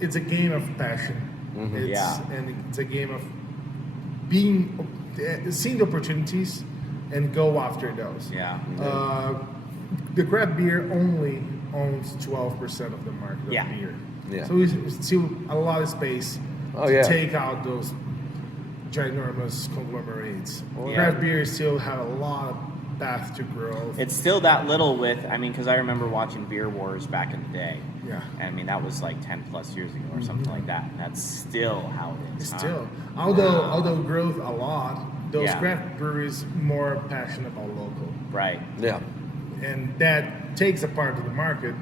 it's a game of passion. And it's a game of seeing the opportunities and go after those. The craft beer only owns 12% of the market of beer. So it's still a lot of space to take out those ginormous conglomerates. Craft beer still have a lot of path to grow. It's still that little because I remember watching Beer Wars back in the day. Yeah. I mean, that was like 10 plus years ago or something like that. And that's still how it is. Still. Although growth a lot, those craft breweries more passionate about local. Right. Yeah. And that takes a part of the market,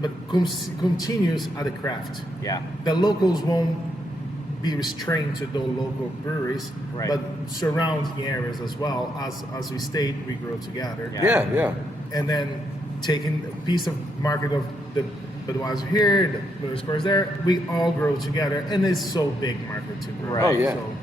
but continues at the craft. Yeah. The locals won't be restrained to those local breweries, but surrounding areas as well. As we state, we grow together. Yeah. And then taking a piece of market of the Budweiser here, the Miller Coors there, we all grow together, and it's so big market to grow. Right. Oh, yeah. So,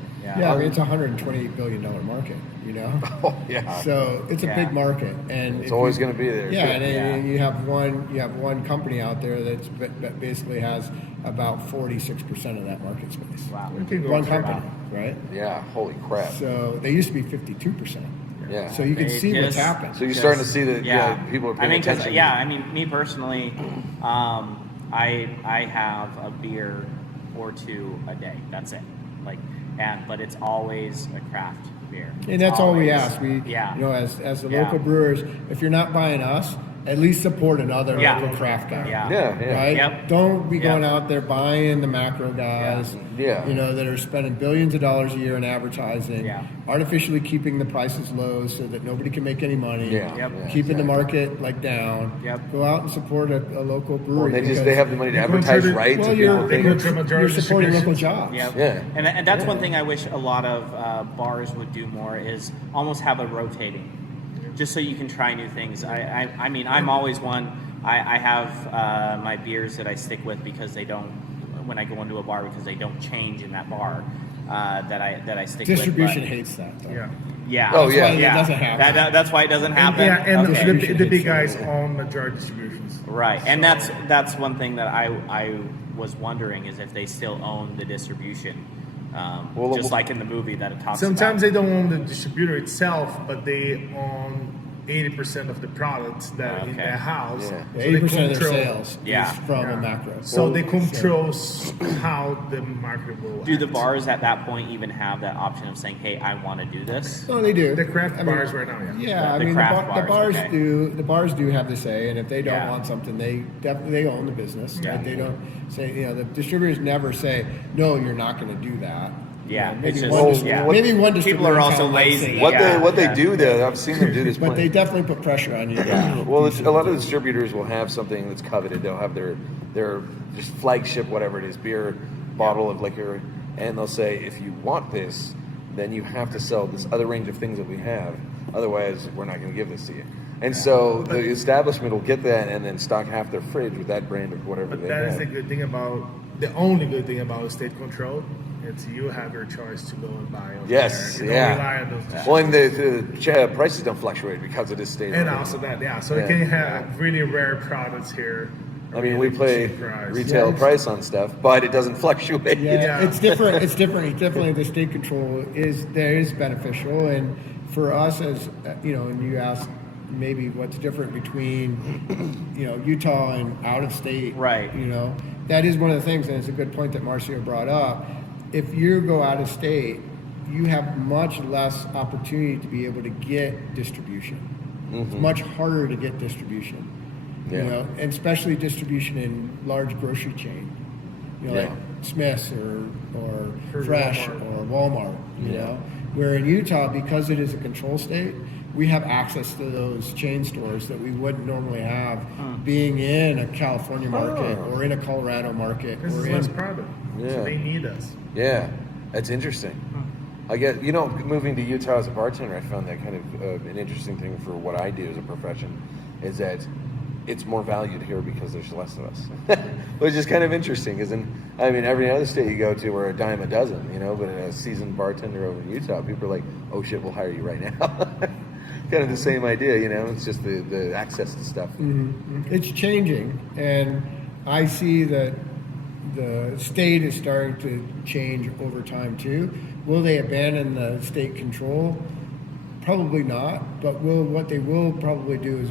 I mean, it's a $128 billion market, you know? Oh, yeah. So it's a big market. And it's always going to be there. Yeah, and you have one company out there that basically has about 46% of that market space. Wow. One company, right? Yeah, holy crap. So they used to be 52%. Yeah. So you can see what's happened. So you're starting to see that people are paying attention. I mean, me personally, I have a beer or two a day. That's it. But it's always a craft beer. And that's all we ask. We, as the local brewers, if you're not buying us, at least support another local craft guy. Right? Yep. Don't be going out there buying the macro guys. That are spending billions of dollars a year in advertising, artificially keeping the prices low so that nobody can make any money. Keeping the market down. Go out and support a local brewery. Well, they have the money to advertise rights. Well, you're supporting local jobs. And that's one thing I wish a lot of bars would do more is almost have a rotating. Just so you can try new things. I mean, I'm always one. I have my beers that I stick with because they don't. When I go into a bar, because they don't change in that bar. That I stick Distribution with. hates that. Though. Yeah. That's why it doesn't happen. That's why it doesn't happen. And the big guys own majority distributions. Right, and that's one thing that I was wondering is if they still own the distribution. Just like in the movie that it talks sometimes about. they don't own the distributor itself, but they own 80% of the products that in their house. So 80% of their sales is from a macro. So they control how the market will Do the bars at that point even have that option of saying, hey, I want to do this? Oh, they do. The craft bars right now, the bars do. The bars do have the say, and if they don't want something, they definitely own the business. Right? They don't say, the distributors never say, no, you're not going to do that. Yeah, maybe one distributor. People are also lazy. What they do though, I've seen them do this. But they definitely put pressure on you. Well, a lot of distributors will have something that's coveted. They'll have their just flagship, whatever it is, beer, bottle of liquor, and they'll say, if you want this, then you have to sell this other range of things that we have. Otherwise, we're not going to give this to you. And so the establishment will get that and then stock half their fridge with that brand of whatever they have. But that is the only good thing about state control. It's you have your choice to go and buy. Yes, Don't rely on those well, and the prices don't fluctuate because of this state. And also that, so you can have really rare products here. I mean, we play retail price on stuff, but it doesn't fluctuate. It's different. It's different. Definitely, the state control is beneficial, and for us as and you ask maybe what's different between Utah and out of state, right? That is one of the things, and it's a good point that Marcio brought up. If you go out of state, you have much less opportunity to be able to get distribution. It's much harder to get distribution. And especially distribution in large grocery chain, like Smith's or Fresh or Walmart. Where in Utah, because it is a control state, we have access to those chain stores that we wouldn't normally have being in a California market or in a Colorado market. This is less product, so they need us. Yeah, that's interesting. I get, moving to Utah as a bartender, I found that kind of an interesting thing for what I do as a profession, is that it's more valued here because there's less of us, which is kind of interesting. Because every other state you go to, we're a dime a dozen, but a seasoned bartender over in Utah, people are like, oh shit, we'll hire you right now. Kind of the same idea, it's just the access to stuff. It's changing, and I see that the state is starting to change over time too. Will they abandon the state control? Probably not. But what they will probably do is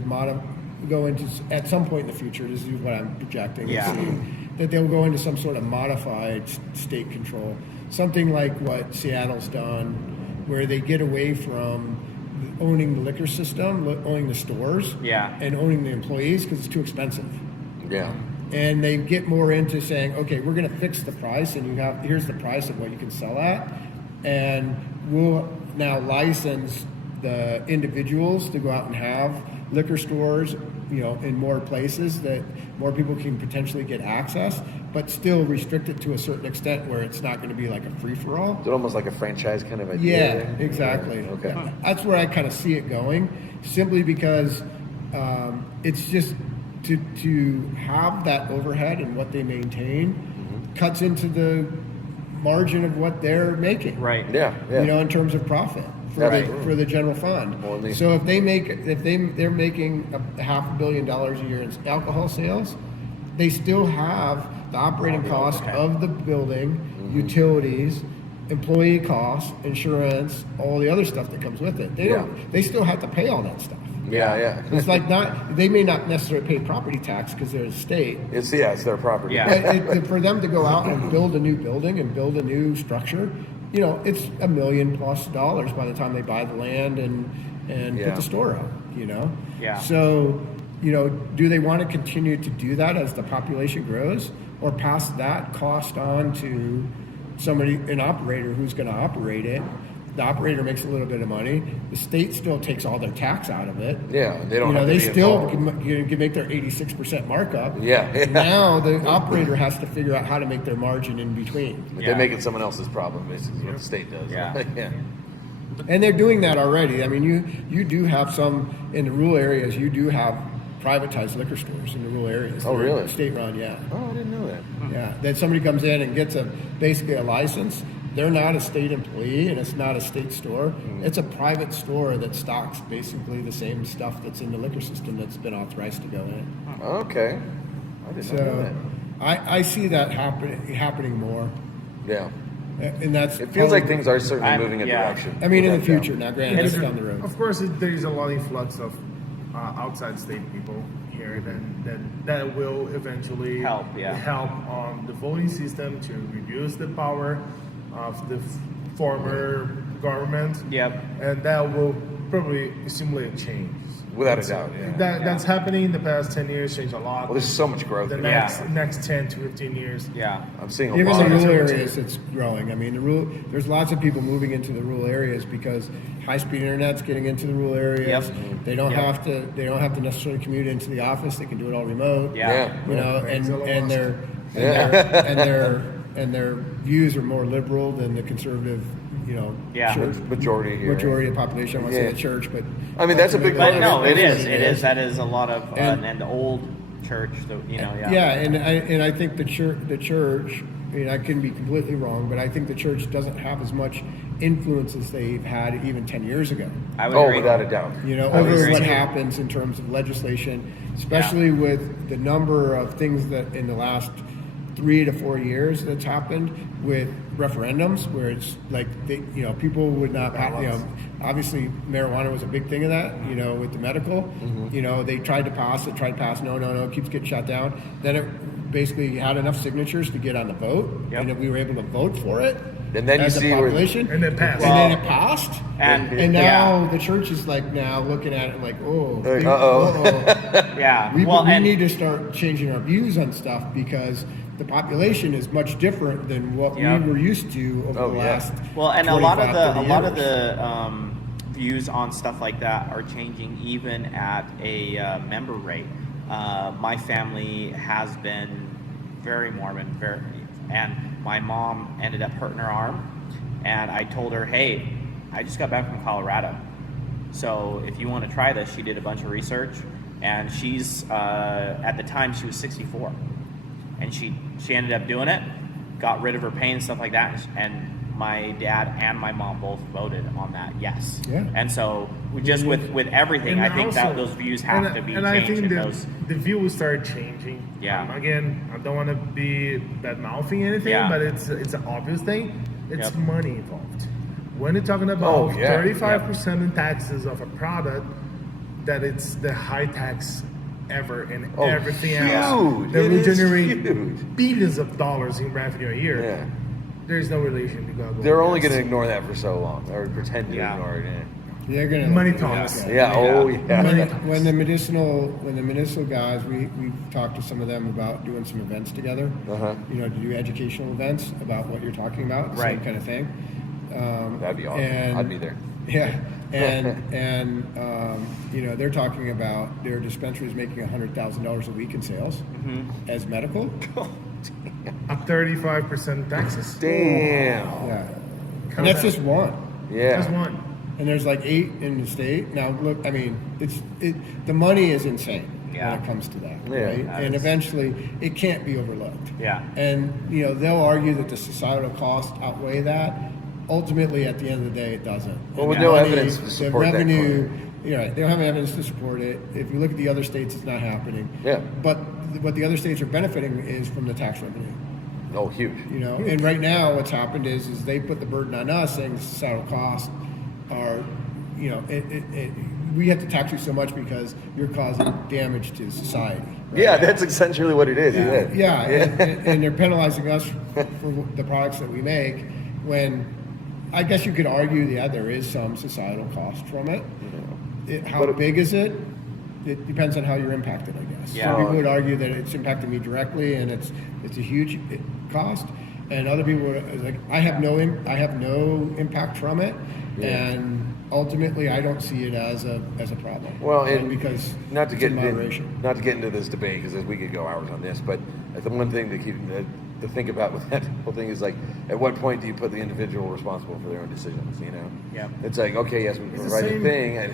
go into at some point in the future. This is what I'm projecting. Yeah. That they'll go into some sort of modified state control, something like what Seattle's done, where they get away from owning the liquor system, owning the stores, and owning the employees because it's too expensive. Yeah. And they get more into saying, okay, we're going to fix the price, and here's the price of what you can sell at, and we'll now license the individuals to go out and have liquor stores, in more places that more people can potentially get access, but still restrict it to a certain extent where it's not going to be like a free-for-all. Is it almost like a franchise kind of idea? Yeah, there? exactly. Okay. That's where I kind of see it going, simply because it's just to have that overhead and what they maintain cuts into the margin of what they're making. Right. Yeah. In terms of profit for the general fund. So if they're making $500 million a year in alcohol sales, they still have the operating cost of the building, utilities, employee costs, insurance, all the other stuff that comes with it. They still have to pay all that stuff. Yeah. It's like they may not necessarily pay property tax because they're a state. It's their property. Yeah. But for them to go out and build a new building and build a new structure, it's $1 million+ by the time they buy the land and put the store up. Yeah. So, do they want to continue to do that as the population grows, or pass that cost on to an operator who's going to operate it? The operator makes a little bit of money. The state still takes all their tax out of it. Yeah, they don't. They still can make their 86% markup. Yeah. Now the operator has to figure out how to make their margin in between. They make it someone else's problem. Is what the state does. Yeah. Yeah. And they're doing that already. I mean, you do have some in the rural areas. You do have privatized liquor stores in the rural areas. Oh, really? State-run, yeah. Oh, I didn't know that. Yeah. Then somebody comes in and gets basically a license. They're not a state employee, and it's not a state store. It's a private store that stocks basically the same stuff that's in the liquor system that's been authorized to go in. Okay. I didn't know that. I see that happening more. Yeah. And it feels like things are certainly moving a direction. I mean, in the future. Now, granted, it's down the road. Of course, there is a lot of influx of outside state people here that will eventually help on the voting system to reduce the power of the former government. Yep. And that will probably simulate change. Without a doubt, That's happening in the past 10 years, changed a lot. Well, there's so much growth. The next 10 to 15 years. Yeah. I'm seeing Even lot the of rural areas, it's growing. I mean, there's lots of people moving into the rural areas because high-speed internet's getting into the rural areas. Yep. They don't have to necessarily commute into the office. They can do it all remote. And their views are more liberal than the conservative, church. Majority here. Majority of the population. I want to say the church, but I mean that's a big part. But no, it is. That is a lot of and the old church. And I think the church. I mean, I can be completely wrong, but I think the church doesn't have as much influence as they've had even 10 years ago. I would agree. Without a doubt. Over what happens in terms of legislation, especially with the number of things that in the last 3 to 4 years that's happened with referendums, where it's like people would not, obviously marijuana was a big thing of that, with the medical. They tried to pass it, no, it keeps getting shut down. Then it basically had enough signatures to get on the vote, and we were able to vote for it. And then you see and then passed. And then it passed. And now the church is now looking at it like, yeah. We need to start changing our views on stuff because the population is much different than what we were used to over the last. Well, and a lot of the views on stuff like that are changing even at a member rate. My family has been very Mormon, and my mom ended up hurting her arm, and I told her, hey, I just got back from Colorado, so if you want to try this. She did a bunch of research, and she's at the time she was 64, and she ended up doing it, got rid of her pain and stuff like that, and my dad and my mom both voted on that yes. Yeah. And so we just with everything, And I think that also- those views have to be and changed. I think and that those, the view will start changing. Yeah. Again, I don't want to be bad mouthing anything, Yeah. but it's an obvious thing. It's Yep. money involved. When you're talking about Oh, yeah. 35% in taxes of a product, that it's the high tax ever and Oh, everything huge. else that It will is generate huge. billions of dollars in revenue a year. Yeah. There's no relation to go. They're only going to ignore that for so long, or pretend to Yeah. ignore it. They're gonna Money yeah. talks. Yeah. Oh, yeah. Money When the medicinal guys, we talked to some of them about doing some events together. Uh-huh. You know, to do educational events about what you're talking about, the Right. same kind of thing. That'd be awesome. and- I'd be there. Yeah, and you know, they're talking about their dispensaries making $100,000 a week in sales as medical. a 35% taxes. Damn. Yeah, and that's just one. Yeah. Just one. And there's like 8 in the state. Now, look, I mean, the money is insane Yeah. when it comes to that, Yeah. right? That And is- eventually, it can't be overlooked. Yeah. And you know, they'll argue that the societal costs outweigh that. Ultimately, at the end of the day, it doesn't. Well, And with the no money, evidence to support the that revenue, claim. you're right. They don't have evidence to support it. If you look at the other states, it's not happening. Yeah. But what the other states are benefiting is from the tax revenue. Oh, huge. You know, and right now what's happened is they put the burden on us, saying the societal costs are, you know, we have to tax you so much because you're causing damage to society. right? Yeah, that's essentially what it is. Yeah, and they're penalizing us for the products that we make. When I guess you could argue, yeah, there is some societal cost from it. How But- big is it? It depends on how you're impacted, I guess. Yeah. Some people would argue that it's impacting me directly, and it's a huge cost. And other people are like, I have no impact from it, and ultimately, I don't see it as a problem. Well, and because not to it's get in moderation. not to get into this debate because we could go hours on this, but the one thing to think about with that whole thing is like, at what point do you put the individual responsible for their own decisions? You know, Yeah. it's like, okay, yes, we the provide a same-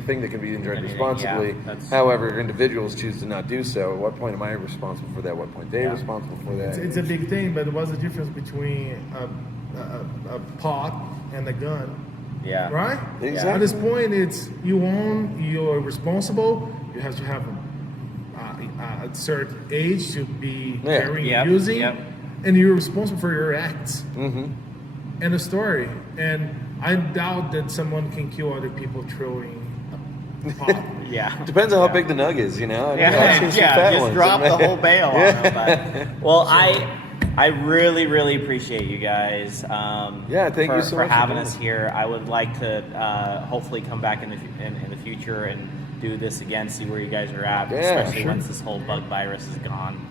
thing that can be enjoyed Yeah, responsibly. that's- However, individuals choose to not do so. At what point am I responsible for that? At what point they Yeah. responsible for that? It's a big thing, but what's the difference between a pot and a gun? Yeah. Right? Exactly. At this point, it's you own, you're responsible. You have to have a certain age to be Yeah. carrying Yep, and using, yep. and you're responsible for your acts. Mm-hmm. End of story. And I doubt that someone can kill other people throwing a pot. Yeah. Depends on how big the nug is, you know. I mean, I've Yeah, seen some fat yeah, just ones. drop the whole bale on them. But, well, I really, really appreciate you guys. Yeah, thank for, you so for much for having doing us it. here. I would like to hopefully come back in the future and do this again, see where you guys are at, Yeah, especially sure. once this whole bug virus is gone.